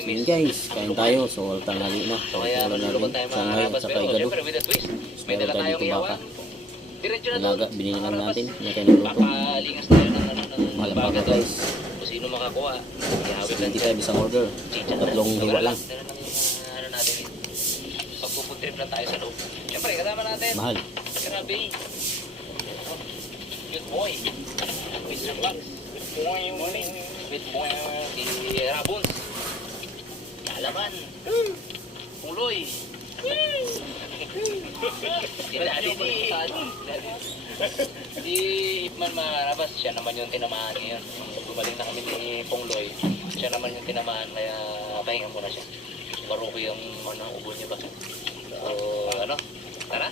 Yun guys, kain tayo. So, tanghali na. So kaya malulungan tayo mga karabas. Pero syempre with a twist. May dala tayong iyawan. Diretso na doon. Alaga, binili lang natin. Yan kayo nagluto. Papalingas tayo ng Mahal baga pa doon. guys. Kung sino makakuha. Ihawin lang 75 isang order. Tatlong hiwa lang. Ano natin eh. Pagpupuntrip lang tayo sa loob. Syempre, kasama natin. Mahal. Grabe. Good boy. Mr. Black. Good boy. Good boy. Si Rabons. Kalaman. Puloy. Si Daddy D. Si Ipman Marabas, siya naman yung tinamaan ngayon. Gumaling na kami ni Pongloy. Siya naman yung tinamaan, kaya pahinga muna siya. Maruki yung ubo niya ba. So, ano? Tara.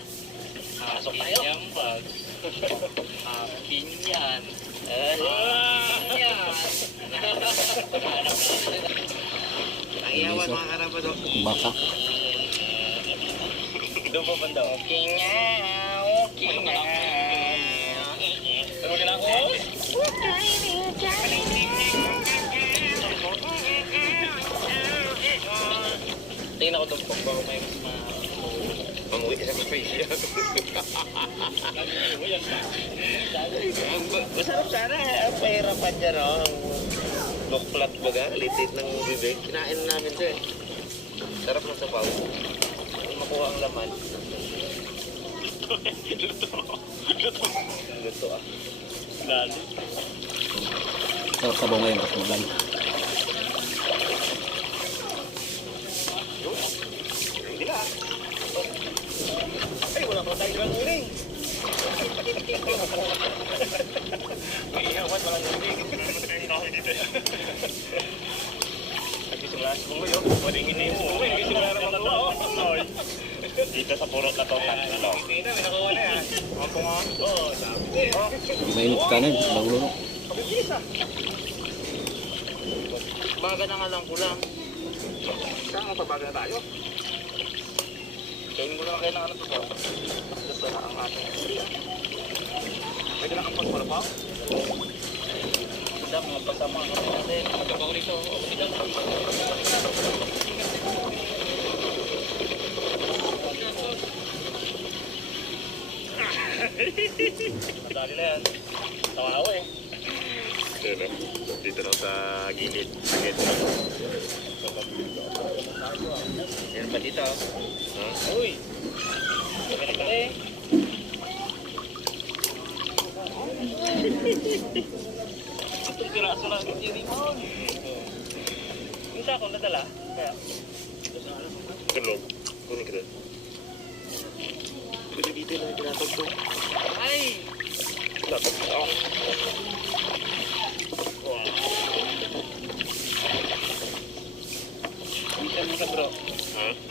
Pasok tayo. Yambag. Akin yan. Ang iyawan mga karabas. Baka. Doon pa banda. Okay nga. Okay nga. Tawagin na ako. Tingnan ako doon kung baka may manguwi sa space. Masarap sana. Ang pahirapan niya raw. Nukplat baga. Litit ng bibig. Kinain namin ito eh. Sarap ng sabaw. Makuha ang laman. Luto ah. Lalo. So, sabaw ngayon. Tapos maglan. Hindi na. Ay, wala pa tayo lang uling. May ihawan, walang uling. Ay, dito. Nagsisimula sa kong ngayon. Paringin na yung uwi. Nagsisimula na mag-uwi. Dito sa purot na to. Hindi na, may nakuha na yan. Ako nga. Oo, sabi. Mainit kanin. Bagulo. Pabilis ah. Baga na nga lang kulang. Saan nga pabaga na tayo? Kainin mo lang kayo ng ano to ba? Gusto na ang ating pwede lang ang pagpalapaw? Ganda mga pagsama ang kami natin. Magkabaw rito. Madali na yan. Tawa eh. Dito lang sa gilid. Meron pa dito. Uy! Magaling eh. Itong piraso lang yung diri mo. Yung sa akong nadala. Kaya. Tulog. Kunin ka doon. Pwede dito lang tinatog to. Ay! Tinatog to.